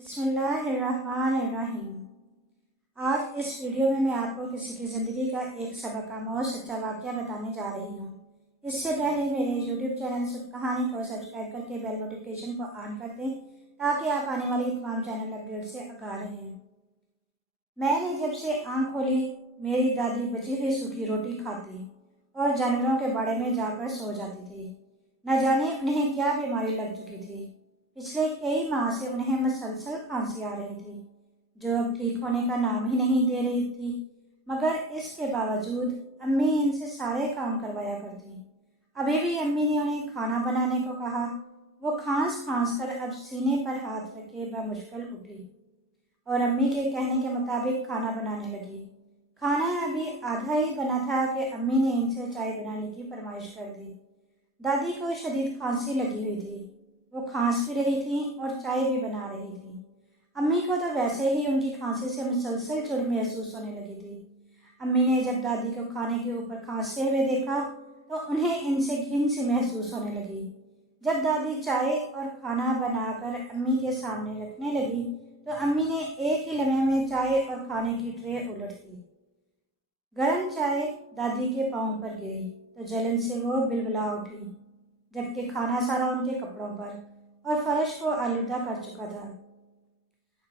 बिस्मिल्लाहिर्रहमानिर्रहीम। आज इस वीडियो में मैं आपको किसी की ज़िंदगी का एक सबक आमोज़ सच्चा वाक़या बताने जा रही हूँ। इससे पहले मेरे यूट्यूब चैनल सुख कहानी को सब्सक्राइब करके बेल नोटिफिकेशन को ऑन कर दें ताकि आप आने वाली तमाम चैनल अपडेट से आगाह रहें। मैंने जब से आँख खोली मेरी दादी बची हुई सूखी रोटी खाती और जानवरों के बाड़े में जाकर सो जाती थी। न जाने उन्हें क्या बीमारी लग चुकी थी। पिछले कई माह से उन्हें मुसलसल खांसी आ रही थी जो अब ठीक होने का नाम ही नहीं दे रही थी। मगर इसके बावजूद अम्मी इनसे सारे काम करवाया करती। अभी भी अम्मी ने उन्हें खाना बनाने को कहा। वो खांस खांस कर अब सीने पर हाथ रखे बमुश्किल उठी और अम्मी के कहने के मुताबिक खाना बनाने लगी। खाना अभी आधा ही बना था कि अम्मी ने इनसे चाय बनाने की फरमाइश कर दी। दादी को शदीद खांसी लगी हुई थी। वो खांस भी रही थी और चाय भी बना रही थी। अम्मी को तो वैसे ही उनकी खांसी से मुसलसल चुड़ महसूस होने लगी थी। अम्मी ने जब दादी को खाने के ऊपर खांसते हुए देखा तो उन्हें इनसे घिन सी महसूस होने लगी। जब दादी चाय और खाना बनाकर अम्मी के सामने रखने लगी तो अम्मी ने एक ही लम्हे में चाय और खाने की ट्रे उलट दी। गर्म चाय दादी के पाँव पर गिरी तो जलन से वो बिलबिला उठी, जबकि खाना सारा उनके कपड़ों पर और फर्श को आलूदा कर चुका था।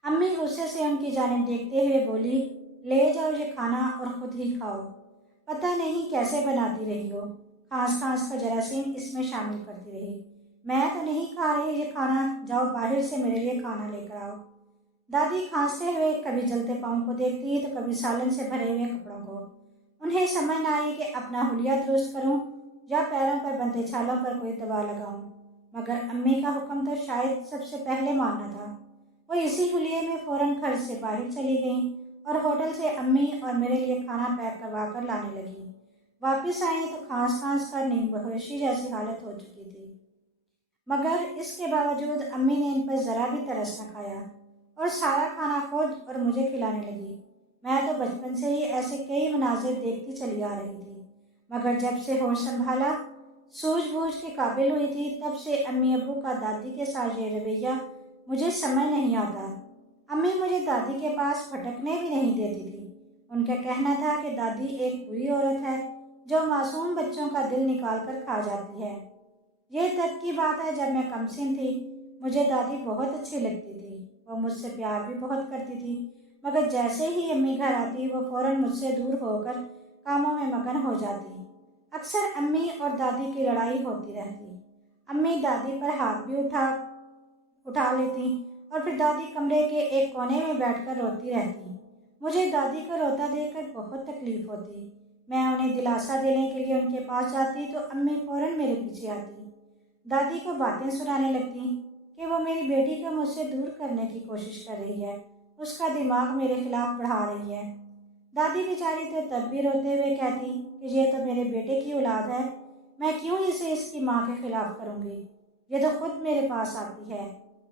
अम्मी गुस्से से उनकी जानिब देखते हुए बोली, ले जाओ ये खाना और खुद ही खाओ। पता नहीं कैसे बनाती रही हो, खांस खांस का जरासीम इसमें शामिल करती रही। मैं तो नहीं खा रही ये खाना, जाओ बाहर से मेरे लिए खाना लेकर आओ। दादी खांसते हुए कभी जलते पाँव को देखती तो कभी सालन से भरे हुए कपड़ों को। उन्हें समझ न आई कि अपना हुलिया दुरुस्त करूं या पैरों पर बंधे छालों पर कोई दवा लगाऊं। मगर अम्मी का हुक्म तो शायद सबसे पहले मानना था। वो इसी हुलिये में फौरन घर से बाहर चली गईं और होटल से अम्मी और मेरे लिए खाना पैक करवा कर लाने लगी। वापस आई तो खांस खांस कर नींद बेहोशी जैसी हालत हो चुकी थी। मगर इसके बावजूद अम्मी ने इन पर ज़रा भी तरस न खाया और सारा खाना खुद और मुझे खिलाने लगी। मैं तो बचपन से ही ऐसे कई मनाजिर देखती चली आ रही थी, मगर जब से होश संभाला, सूझबूझ के काबिल हुई थी, तब से अम्मी अब्बू का दादी के साथ ये रवैया मुझे समझ नहीं आता। अम्मी मुझे दादी के पास भटकने भी नहीं देती थी। उनका कहना था कि दादी एक बुरी औरत है जो मासूम बच्चों का दिल निकाल कर खा जाती है। ये तब की बात है जब मैं कमसिन थी। मुझे दादी बहुत अच्छी लगती थी। वो मुझसे प्यार भी बहुत करती थी, मगर जैसे ही अम्मी घर आती वो फ़ौरन मुझसे दूर होकर कामों में मगन हो जाती। अक्सर अम्मी और दादी की लड़ाई होती रहती। अम्मी दादी पर हाथ भी उठा लेती और फिर दादी कमरे के एक कोने में बैठकर रोती रहती। मुझे दादी को रोता देखकर बहुत तकलीफ होती। मैं उन्हें दिलासा देने के लिए उनके पास जाती तो अम्मी फ़ौरन मेरे पीछे आती। दादी को बातें सुनाने लगती कि वो मेरी बेटी को मुझसे दूर करने की कोशिश कर रही है, उसका दिमाग मेरे खिलाफ बढ़ा रही है। दादी बेचारी तो तब भी रोते हुए कहती कि ये तो मेरे बेटे की औलाद है, मैं क्यों इसे इसकी माँ के खिलाफ करूँगी, ये तो खुद मेरे पास आती है।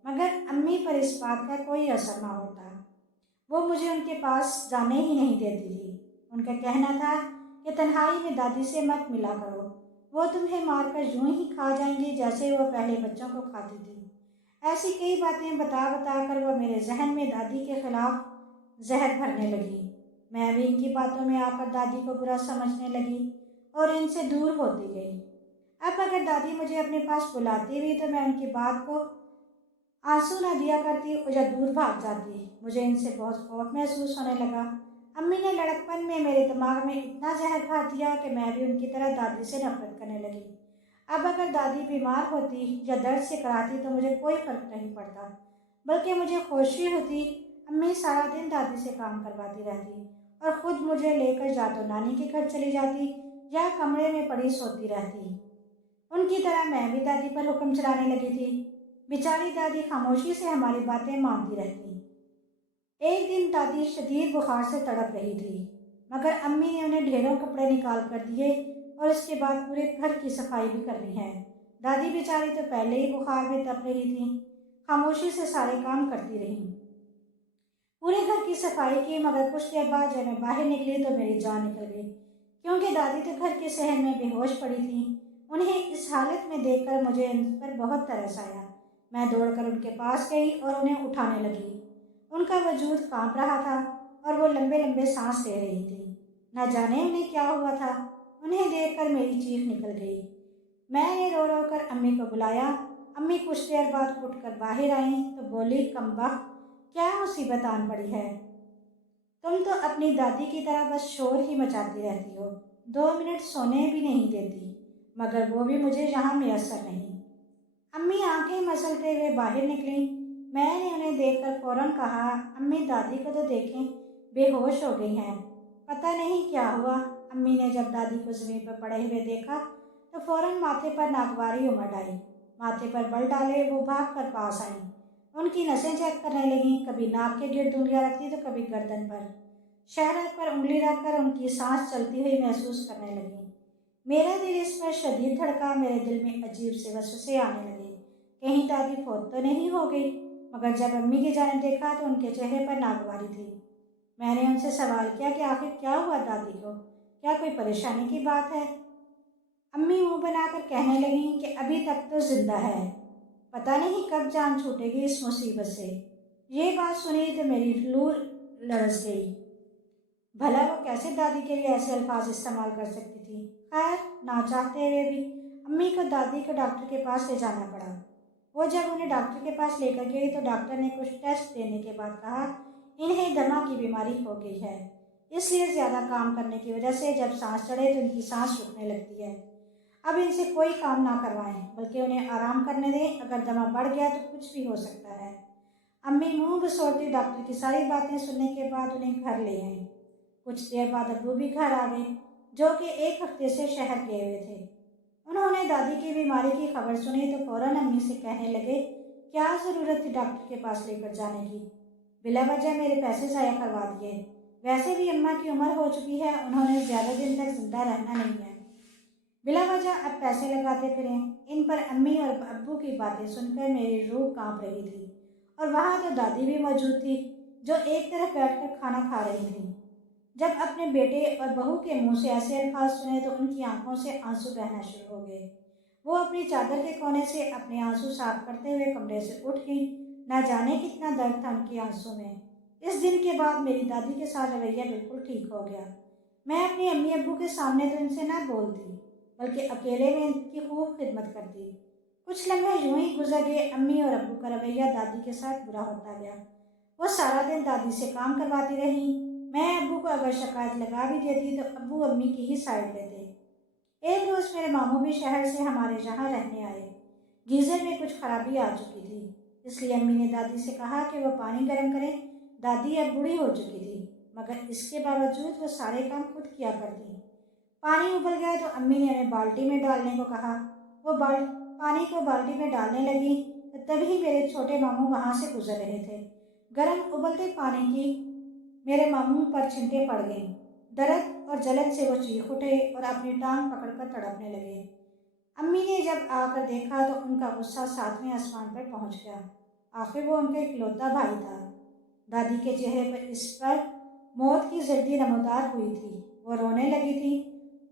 मगर अम्मी पर इस बात का कोई असर ना होता। वो मुझे उनके पास जाने ही नहीं देती थी। उनका कहना था कि तन्हाई में दादी से मत मिला करो, वो तुम्हें मारकर यूं ही खा जाएंगी जैसे वो पहले बच्चों को खाती थी। ऐसी कई बातें बता बता कर वो मेरे जहन में दादी के खिलाफ जहर भरने लगी। मैं भी इनकी बातों में आकर दादी को बुरा समझने लगी और इनसे दूर होती गई। अब अगर दादी मुझे अपने पास बुलाती हुई तो मैं उनकी बात को आंसू न दिया करती या दूर भाग जाती। मुझे इनसे बहुत खौफ महसूस होने लगा। अम्मी ने लड़कपन में मेरे दिमाग में इतना जहर भर दिया कि मैं भी उनकी तरह दादी से नफरत करने लगी। अब अगर दादी बीमार होती या दर्द से कराती तो मुझे कोई फर्क नहीं पड़ता, बल्कि मुझे खुशी होती। अम्मी सारा दिन दादी से काम करवाती रहती और ख़ुद मुझे लेकर या तो नानी के घर चली जाती या कमरे में पड़ी सोती रहती। उनकी तरह मैं भी दादी पर हुक्म चलाने लगी थी। बेचारी दादी खामोशी से हमारी बातें मानती रहती। एक दिन दादी शदीद बुखार से तड़प रही थी, मगर अम्मी ने उन्हें ढेरों कपड़े निकाल कर दिए और इसके बाद पूरे घर की सफाई भी करनी है। दादी बेचारी तो पहले ही बुखार में तप रही थी, खामोशी से सारे काम करती रही। पूरे घर की सफाई की, मगर कुछ देर बाद जब मैं बाहर निकली तो मेरी जान निकल गई, क्योंकि दादी तो घर के सहन में बेहोश पड़ी थी। उन्हें इस हालत में देखकर मुझे इन पर बहुत तरस आया। मैं दौड़कर उनके पास गई और उन्हें उठाने लगी। उनका वजूद कांप रहा था और वो लंबे लंबे सांस ले रही थी। न जाने उन्हें क्या हुआ था। उन्हें देखकर मेरी चीख निकल गई। मैंने रो रो कर अम्मी को बुलाया। अम्मी कुछ देर बाद उठकर बाहर आई तो बोली, कमबख्त, क्या मुसीबत आन पड़ी है? तुम तो अपनी दादी की तरह बस शोर ही मचाती रहती हो, 2 मिनट सोने भी नहीं देती, मगर वो भी मुझे यहाँ मैसर नहीं। अम्मी आंखें मसलते हुए बाहर निकली। मैंने उन्हें देखकर फौरन कहा, अम्मी दादी को तो देखें, बेहोश हो गई हैं, पता नहीं क्या हुआ। अम्मी ने जब दादी को ज़मीन पर पड़े हुए देखा तो फौरन माथे पर नागवारी उमड़ आई। माथे पर बल डाले वो भाग कर पास आई। उनकी नसें चेक करने लगी, कभी नाक के गिर्द उंगलियां रखती तो कभी गर्दन पर। शहरत पर उंगली रखकर उनकी सांस चलती हुई महसूस करने लगी। मेरा दिल इस पर शदीद धड़का। मेरे दिल में अजीब से वसवसे आने लगे, कहीं दादी फौत तो नहीं हो गई। मगर जब अम्मी की जानिब देखा तो उनके चेहरे पर नागवारी थी। मैंने उनसे सवाल किया कि आखिर क्या हुआ दादी को, क्या कोई परेशानी की बात है? अम्मी मुंह बनाकर कहने लगी कि अभी तक तो जिंदा है, पता नहीं कब जान छूटेगी इस मुसीबत से। ये बात सुनी तो मेरी रूह लरस गई। भला वो कैसे दादी के लिए ऐसे अल्फाज इस्तेमाल कर सकती थी। खैर, ना चाहते हुए भी अम्मी को दादी को डॉक्टर के पास ले जाना पड़ा। वो जब उन्हें डॉक्टर के पास लेकर गई तो डॉक्टर ने कुछ टेस्ट देने के बाद कहा, इन्हें दमा की बीमारी हो गई है, इसलिए ज़्यादा काम करने की वजह से जब सांस चढ़े तो इनकी सांस रुकने लगती है। अब इनसे कोई काम ना करवाएं, बल्कि उन्हें आराम करने दें। अगर दमा बढ़ गया तो कुछ भी हो सकता है। अम्मी मुंह बसोड़ती डॉक्टर की सारी बातें सुनने के बाद उन्हें घर ले आई। कुछ देर बाद अब्बू भी घर आ गए, जो कि 1 हफ्ते से शहर गए हुए थे। उन्होंने दादी की बीमारी की खबर सुनी तो फौरन अम्मी से कहने लगे, क्या ज़रूरत थी डॉक्टर के पास लेकर जाने की, बिला वजह मेरे पैसे ज़ाया करवा दिए। वैसे भी अम्मा की उम्र हो चुकी है, उन्होंने ज़्यादा दिन तक जिंदा रहना नहीं है, बिला वजह अब पैसे लगाते फिरें। इन पर अम्मी और अब्बू की बातें सुनकर मेरी रूह कांप रही थी। और वहाँ तो दादी भी मौजूद थी, जो एक तरफ बैठकर खाना खा रही थी। जब अपने बेटे और बहू के मुंह से ऐसे अल्फाज सुने तो उनकी आंखों से आंसू बहना शुरू हो गए। वो अपनी चादर के कोने से अपने आंसू साफ करते हुए कमरे से उठ गई। न जाने कितना दर्द था उनके आंसू में। इस दिन के बाद मेरी दादी के साथ रवैया बिल्कुल ठीक हो गया। मैं अपनी अम्मी अब्बू के सामने तो इनसे न बोलती, बल्कि अकेले में इनकी खूब खिदमत करती। कुछ लम्हे यूं ही गुजर गए। अम्मी और अब्बू का रवैया दादी के साथ बुरा होता गया। वो सारा दिन दादी से काम करवाती रही। मैं अब्बू को अगर शिकायत लगा भी देती तो अब्बू अम्मी की ही साइड लेते। एक रोज़ मेरे मामू भी शहर से हमारे यहाँ रहने आए। गीज़र में कुछ खराबी आ चुकी थी, इसलिए अम्मी ने दादी से कहा कि वह पानी गर्म करें। दादी अब बूढ़ी हो चुकी थी, मगर इसके बावजूद वो सारे काम खुद किया करती। पानी उबल गया तो अम्मी ने उन्हें बाल्टी में डालने को कहा। वो पानी को बाल्टी में डालने लगी तो तभी मेरे छोटे मामू वहाँ से गुजर रहे थे। गर्म उबलते पानी की मेरे मामू पर छिंटे पड़ गई। दर्द और जलन से वो चीख उठे और अपनी टांग पकड़कर तड़पने लगे। अम्मी ने जब आकर देखा तो उनका गुस्सा 7वें आसमान पर पहुंच गया। आखिर वो उनका इकलौता भाई था। दादी के चेहरे पर इस पर मौत की जर्दी नमोदार हुई थी। वो रोने लगी थी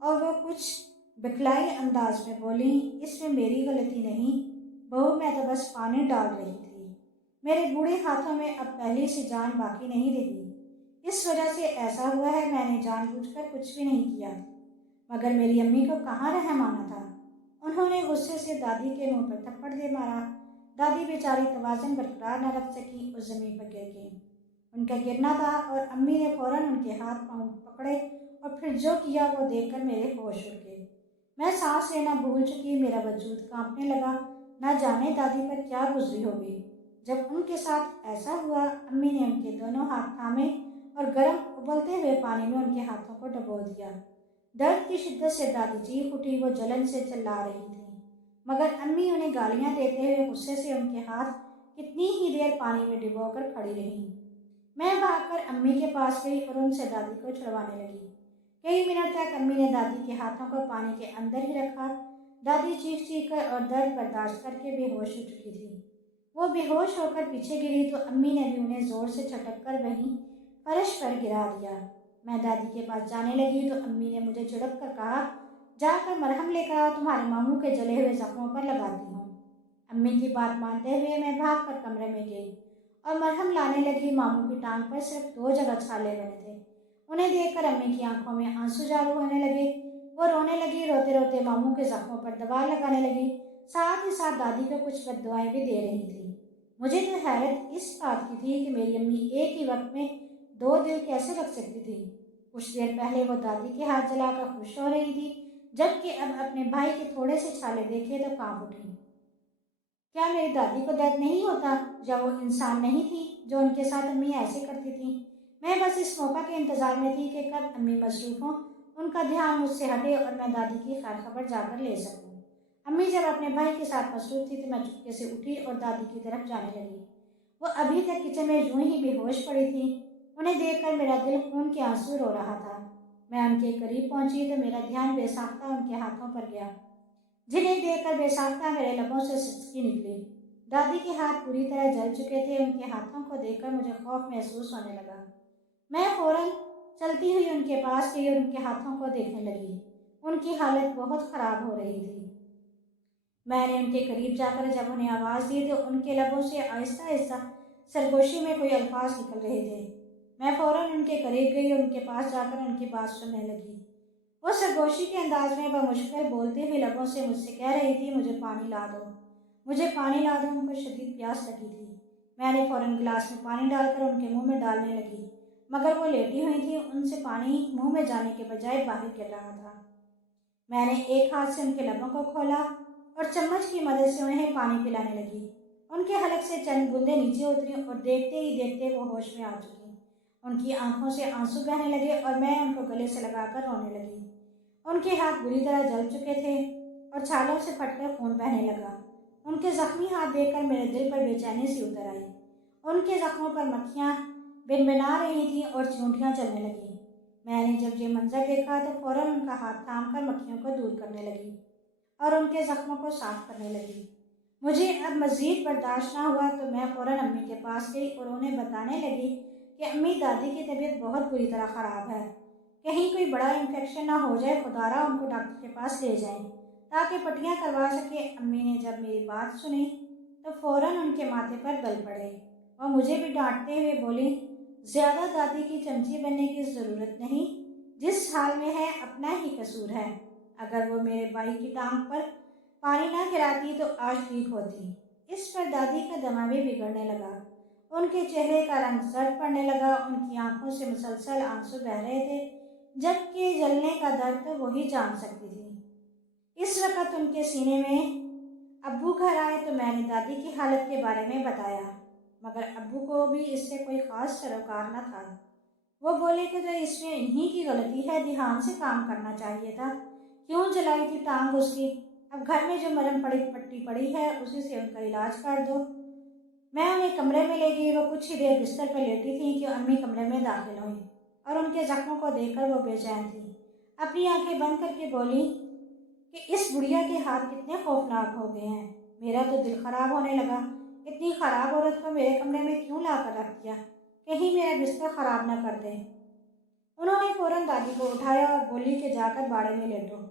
और वो कुछ बिखलाई अंदाज में बोली, इसमें मेरी गलती नहीं बहू, मैं तो बस पानी डाल रही थी। मेरे बूढ़े हाथों में अब पहले से जान बाकी नहीं रही। इस वजह से ऐसा हुआ है, मैंने जानबूझकर कुछ भी नहीं किया। मगर मेरी अम्मी को कहाँ रहम आना था। उन्होंने गुस्से से दादी के मुंह पर थप्पड़ दे मारा। दादी बेचारी तवाज़ुन बरकरार न रख सकी और ज़मीन पर गिर गई। उनका गिरना था और अम्मी ने फौरन उनके हाथ पांव पकड़े और फिर जो किया वो देखकर मेरे होश उड़ गए। मैं सांस लेना भूल चुकी, मेरा वजूद कांपने लगा। न जाने दादी पर क्या गुजरी होगी। जब उनके साथ ऐसा हुआ, अम्मी ने उनके दोनों हाथ थामे और गर्म उबलते हुए पानी में उनके हाथों को डुबो दिया। दर्द की शिद्दत से दादी चीख उठी। वो जलन से चिल्ला रही थी, मगर अम्मी उन्हें गालियां देते हुए गुस्से से उनके हाथ कितनी ही देर पानी में डुबोकर खड़ी रही। मैं भागकर अम्मी के पास गई और उनसे दादी को छुड़वाने लगी। कई मिनट तक अम्मी ने दादी के हाथों को पानी के अंदर ही रखा। दादी चीख चीख कर और दर्द बर्दाश्त करके बेहोश हो चुकी थी। वो बेहोश होकर पीछे गिरी तो अम्मी ने भी उन्हें जोर से झटक कर वहीं फर्श पर गिरा दिया। मैं दादी के पास जाने लगी तो अम्मी ने मुझे झिड़क कर कहा, जाकर मरहम लेकर आओ, तुम्हारे मामू के जले हुए जख्मों पर लगाती हूँ। अम्मी की बात मानते हुए मैं भाग कर कमरे में गई और मरहम लाने लगी। मामू की टांग पर सिर्फ 2 जगह छाले बने थे। उन्हें देखकर अम्मी की आंखों में आंसू जारू होने लगे। वो रोने लगी। रोते रोते मामू के जख्मों पर दवा लगाने लगी। साथ ही साथ दादी को कुछ बद्दुआएं भी दे रही थी। मुझे तो हैरत इस बात की थी कि मेरी अम्मी एक ही वक्त में 2 दिल कैसे रख सकती थी। कुछ देर पहले वो दादी के हाथ जलाकर खुश हो रही थी, जबकि अब अपने भाई के थोड़े से छाले देखे तो कांप उठी। क्या मेरी दादी को दर्द नहीं होता? जब वो इंसान नहीं थी जो उनके साथ अम्मी ऐसे करती थी। मैं बस इस मौका के इंतजार में थी कि कब अम्मी मसरूफ हों, उनका ध्यान मुझसे हटे और मैं दादी की खैर खबर जाकर ले सकूं। अम्मी जब अपने भाई के साथ मसरूफ थी तो मैं चुपके से उठी और दादी की तरफ जाने लगी। वो अभी तक किचन में यूं ही बेहोश पड़ी थी। उन्हें देखकर मेरा दिल खून के आंसू रो रहा था। मैं उनके करीब पहुंची तो मेरा ध्यान बेसाख्ता उनके हाथों पर गया, जिन्हें देखकर बेसाख्ता मेरे लबों से सिसकी निकली। दादी के हाथ पूरी तरह जल चुके थे। उनके हाथों को देखकर मुझे खौफ महसूस होने लगा। मैं फौरन चलती हुई उनके पास गई और उनके हाथों को देखने लगी। उनकी हालत बहुत खराब हो रही थी। मैंने उनके करीब जाकर जब उन्हें आवाज़ दी तो उनके लबों से आहिस्ता आहिस्ता सरगोशी में कोई अल्फाज निकल रहे थे। मैं फौरन उनके करीब गई और उनके पास जाकर उनकी बात सुनने लगी। वो सरगोशी के अंदाज में बमुश्किल बोलते हुए लबों से मुझसे कह रही थी, मुझे पानी ला दो, मुझे पानी ला दो। उनको शदीद प्यास लगी थी। मैंने फौरन गिलास में पानी डालकर उनके मुंह में डालने लगी, मगर वो लेटी हुई थी। उनसे पानी मुंह में जाने के बजाय बाहर गिर रहा था। मैंने एक हाथ से उनके लबों को खोला और चम्मच की मदद से उन्हें पानी पिलाने लगी। उनके हलक से चंद बूंदें नीचे उतरी और देखते ही देखते वो होश में आ चुकी। उनकी आंखों से आंसू बहने लगे और मैं उनको गले से लगाकर रोने लगी। उनके हाथ बुरी तरह जल चुके थे और छालों से फटकर खून बहने लगा। उनके जख्मी हाथ देखकर मेरे दिल पर बेचैनी सी उतर आई। उनके जख्मों पर मक्खियाँ भिनभिना रही थीं और चींटियाँ चलने लगीं। मैंने जब ये मंजर देखा तो फौरन उनका हाथ थामकर मक्खियों को दूर करने लगी और उनके जख्मों को साफ करने लगी। मुझे अब मज़ीद बर्दाश्त ना हुआ तो मैं फौरन अम्मी के पास गई और उन्हें बताने लगी कि अम्मी, दादी की तबीयत बहुत बुरी तरह ख़राब है। कहीं कोई बड़ा इन्फेक्शन ना हो जाए, खुदारा उनको डॉक्टर के पास ले जाएं ताकि पट्टियाँ करवा सके। अम्मी ने जब मेरी बात सुनी तो फौरन उनके माथे पर बल पड़े और मुझे भी डांटते हुए बोली, ज़्यादा दादी की चमची बनने की ज़रूरत नहीं, जिस हाल में है अपना ही कसूर है। अगर वो मेरे भाई की टांग पर पानी ना गिराती तो आज ठीक होती। इस पर दादी का दमा भी बिगड़ने लगा। उनके चेहरे का रंग जर्द पड़ने लगा। उनकी आंखों से मुसलसल आंसू बह रहे थे, जबकि जलने का दर्द तो वही जान सकती थी। इस वक्त उनके सीने में अब्बू घर आए तो मैंने दादी की हालत के बारे में बताया, मगर अब्बू को भी इससे कोई ख़ास सरोकार न था। वो बोले कि तो इसमें इन्हीं की गलती है, ध्यान से काम करना चाहिए था। क्यों जलाई थी टांग उसकी? अब घर में जो मरहम पड़ी पट्टी पड़ी है उसी से उनका इलाज कर दो। मैं उन्हें कमरे में ले गई। वो कुछ ही देर बिस्तर पर लेटी थी कि अम्मी कमरे में दाखिल हुई और उनके जख्मों को देखकर वो बेचैन थी। अपनी आंखें बंद करके बोली कि इस बुढ़िया के हाथ कितने खौफनाक हो गए हैं। मेरा तो दिल खराब होने लगा। इतनी खराब औरत को मेरे कमरे में क्यों ला कर रख दिया? कहीं मेरा बिस्तर खराब न कर दे। उन्होंने फौरन दादी को उठाया और बोली कि जाकर बाड़े में लेटो,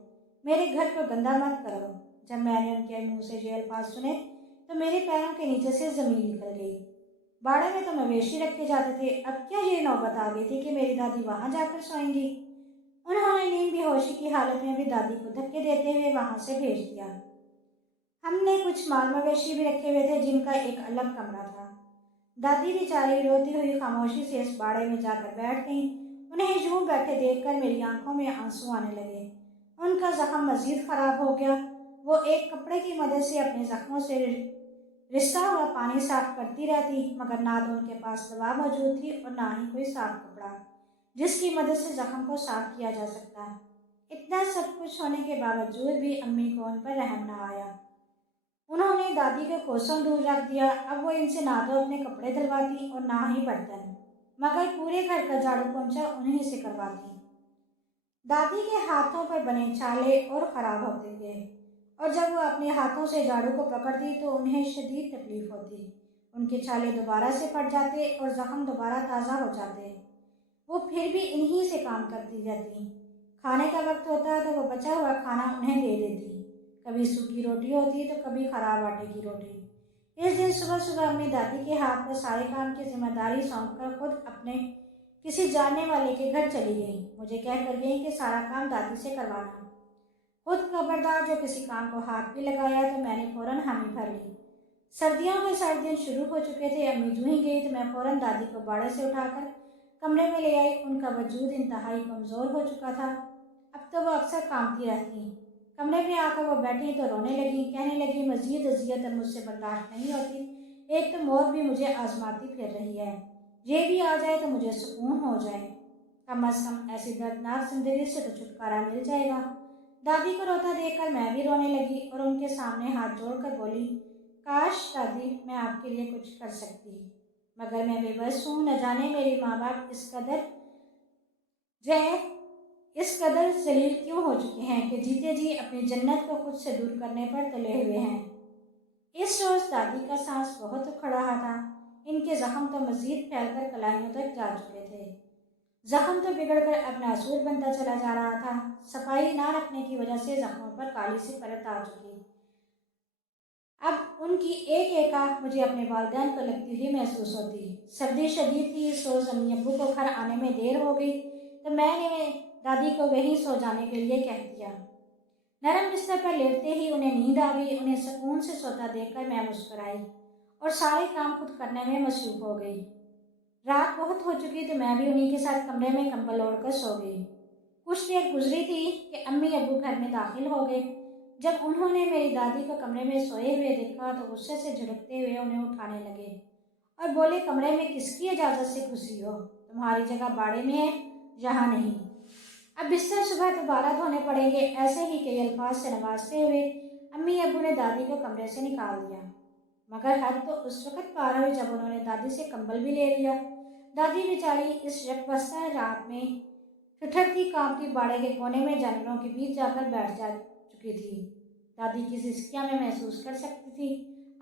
मेरे घर को गंदा मत करो। जब मैंने उनके मुंह से ये अल्फाज सुने तो मेरे पैरों के नीचे से ज़मीन निकल गई। बाड़े में तो मवेशी रखे जाते थे, अब क्या ये नौबत आ गई थी कि मेरी दादी वहाँ जाकर सोएंगी? उन्होंने नींद बेहोशी की हालत में भी दादी को धक्के देते हुए वहाँ से भेज दिया। हमने कुछ माल मवेशी भी रखे हुए थे जिनका एक अलग कमरा था। दादी बेचारी रोती हुई खामोशी से इस बाड़े में जाकर बैठ गई। उन्हें यूं बैठे देखकर मेरी आंखों में आंसू आने लगे। उनका जख्म मजीद खराब हो गया। वो एक कपड़े की मदद से अपने जख्मों से रिश्ता हुआ पानी साफ करती रहती, मगर ना तो उनके पास दवा मौजूद थी और ना ही कोई साफ कपड़ा जिसकी मदद से जख्म को साफ किया जा सकता। इतना सब कुछ होने के बावजूद भी अम्मी को उन पर रहम न आया। उन्होंने दादी को कोसों दूर रख दिया। अब वो इनसे ना तो अपने कपड़े धलवाती और ना ही बर्तन, मगर पूरे घर का झाड़ू पोंछा उन्हीं से करवाती। दादी के हाथों पर बने छाले और ख़राब होते गए और जब वो अपने हाथों से झाड़ू को पकड़ती तो उन्हें शदीद तकलीफ होती। उनके छाले दोबारा से फट जाते और जख्म दोबारा ताज़ा हो जाते। वो फिर भी इन्हीं से काम करती रहती। खाने का वक्त होता तो वो बचा हुआ खाना उन्हें दे देती। कभी सूखी रोटी होती तो कभी खराब आटे की रोटी। इस दिन सुबह सुबह अम्मी दादी के हाथ पर सारे काम की जिम्मेदारी सौंपकर खुद अपने किसी जानने वाले के घर चली गई। मुझे कह कर गई कि सारा काम दादी से करवाना। खुद खबरदार जो किसी काम को हाथ भी लगाया तो मैंने फौरन हामी भर ली। सर्दियों के सर्द दिन शुरू हो चुके थे। अम्मी जूं ही गई तो मैं फौरन दादी को बाड़े से उठाकर कमरे में ले आई। उनका वजूद इंतहाई कमज़ोर हो चुका था। अब तो वो अक्सर कांपती रहती। कमरे में आकर वो बैठी तो रोने लगी, कहने लगी मजीद अजियत अब मुझसे बर्दाश्त नहीं होती। एक तो मौत भी मुझे आजमाती फिर रही है, ये भी आ जाए तो मुझे सुकून हो जाए। कम अज़ कम ऐसी दर्दनाक जिंदगी से तो छुटकारा मिल जाएगा। दादी को रोता देखकर मैं भी रोने लगी और उनके सामने हाथ जोड़कर बोली, काश दादी मैं आपके लिए कुछ कर सकती, मगर मैं बेबस हूँ। न जाने मेरे माँ बाप इस कदर जलील क्यों हो चुके हैं कि जीते जी अपनी जन्नत को खुद से दूर करने पर तुले हुए हैं। इस रोज दादी का सांस बहुत उखड़ रहा था। इनके जख्म तो मजीद फैलकर कलाइयों तक जा चुके थे। जख्म तो बिगड़कर अब नासूर बनता चला जा रहा था। सफाई ना रखने की वजह से जख्मों पर काली सी परत आ चुकी। अब उनकी एक एक आंख मुझे अपने वालिदैन को लगती हुई महसूस होती। सर्दी शदीद थी। इस रोज अम्मी अब्बू को घर आने में देर हो गई तो मैंने दादी को वहीं सो जाने के लिए कह दिया। नरम बिस्तर पर लेटते ही उन्हें नींद आ गई। उन्हें सुकून से सोता देखकर मैं मुस्कुराई और सारे काम खुद करने में मसरूफ हो गई। रात बहुत हो चुकी तो मैं भी उन्हीं के साथ कमरे में कंबल ओढ़कर सो गई। कुछ देर गुजरी थी कि अम्मी अब्बू घर में दाखिल हो गए। जब उन्होंने मेरी दादी को कमरे में सोए हुए देखा तो गुस्से से झिड़कते हुए उन्हें उठाने लगे और बोले, कमरे में किसकी इजाज़त से घुसी हो? तुम्हारी जगह बाड़े में है, यहाँ नहीं। अब बिस्तर सुबह दोबारा धोने पड़ेंगे। ऐसे ही कई अल्फाज से नवाजते हुए अम्मी अब्बू ने दादी को कमरे से निकाल दिया। मगर हद तो उस वक्त पार हुई जब उन्होंने दादी से कंबल भी ले लिया। दादी बेचारी इस यकबस्ता रात में ठिठुरती कांपती बाड़े के कोने में जानवरों के बीच जाकर बैठ जा चुकी थी। दादी की सिसकियां मैं महसूस कर सकती थी।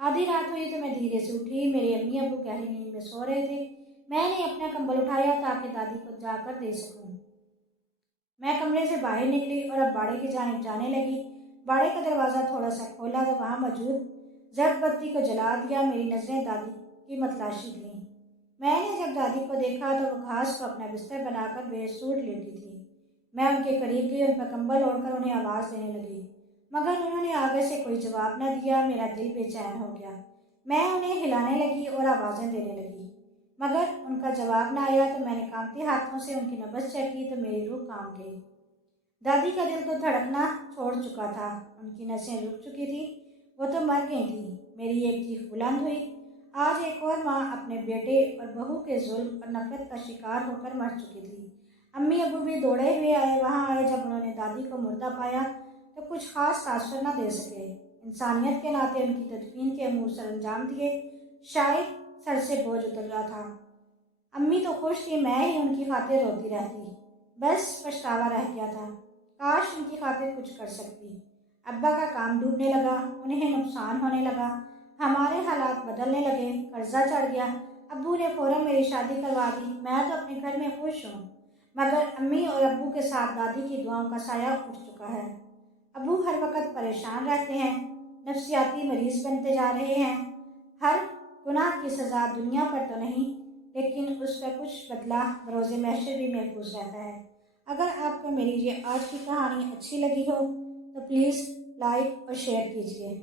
आधी रात हुई तो मैं धीरे से उठी। मेरे अम्मी अब्बू गहरी नींद में सो रहे थे। मैंने अपना कंबल उठाया ताकि दादी को जाकर दे सकूं। मैं कमरे से बाहर निकली और अब बाड़े की जानिब जाने लगी। बाड़े का दरवाज़ा थोड़ा सा खोला तो वहाँ मौजूद जर्द बत्ती को जला दिया। मेरी नज़रें दादी की मतलाशी थी। मैंने जब दादी को देखा तो वो घास को अपना बिस्तर बनाकर बेसूर लेटी थी। मैं उनके करीब गई, उन पर कंबल ओढ़कर उन्हें आवाज़ देने लगी, मगर उन्होंने आगे से कोई जवाब न दिया। मेरा दिल बेचैन हो गया। मैं उन्हें हिलाने लगी और आवाज़ें देने लगी, मगर उनका जवाब न आया। तो मैंने कांपते हाथों से उनकी नब्ज़ चेक की तो मेरी रूह कांप गई। दादी का दिल तो धड़कना छोड़ चुका था, उनकी नसें रुक चुकी थी, वो तो मर गई थी। मेरी एक चीख बुलंद हुई। आज एक और माँ अपने बेटे और बहू के जुल्म और नफरत का शिकार होकर मर चुकी थी। अम्मी अब्बू भी दौड़े हुए वहाँ आए। जब उन्होंने दादी को मुर्दा पाया तो कुछ खास तासुर न दे सके। इंसानियत के नाते उनकी तदफीन के अमूर सर अंजाम दिए। शायद सर से बोझ उतर रहा था। अम्मी तो खुश थी, मैं ही उनकी खातिर रोती रहती। बस पछतावा रह गया था, काश उनकी खातिर कुछ कर सकती। अब्बा का काम डूबने लगा, उन्हें नुकसान होने लगा, हमारे हालात बदलने लगे, कर्जा चढ़ गया। अब्बू ने फौरन मेरी शादी करवा दी। मैं तो अपने घर में खुश हूँ, मगर अम्मी और अब्बू के साथ दादी की दुआओं का साया उठ चुका है। अब्बू हर वक्त परेशान रहते हैं, नफ्सियाती मरीज बनते जा रहे हैं। हर गुनाह की सज़ा दुनिया पर तो नहीं, लेकिन उस पर कुछ बदला बरोज़े महशर भी महफूज रहता है। अगर आपको मेरी ये आज की कहानी अच्छी लगी हो तो प्लीज़ लाइक और शेयर कीजिए।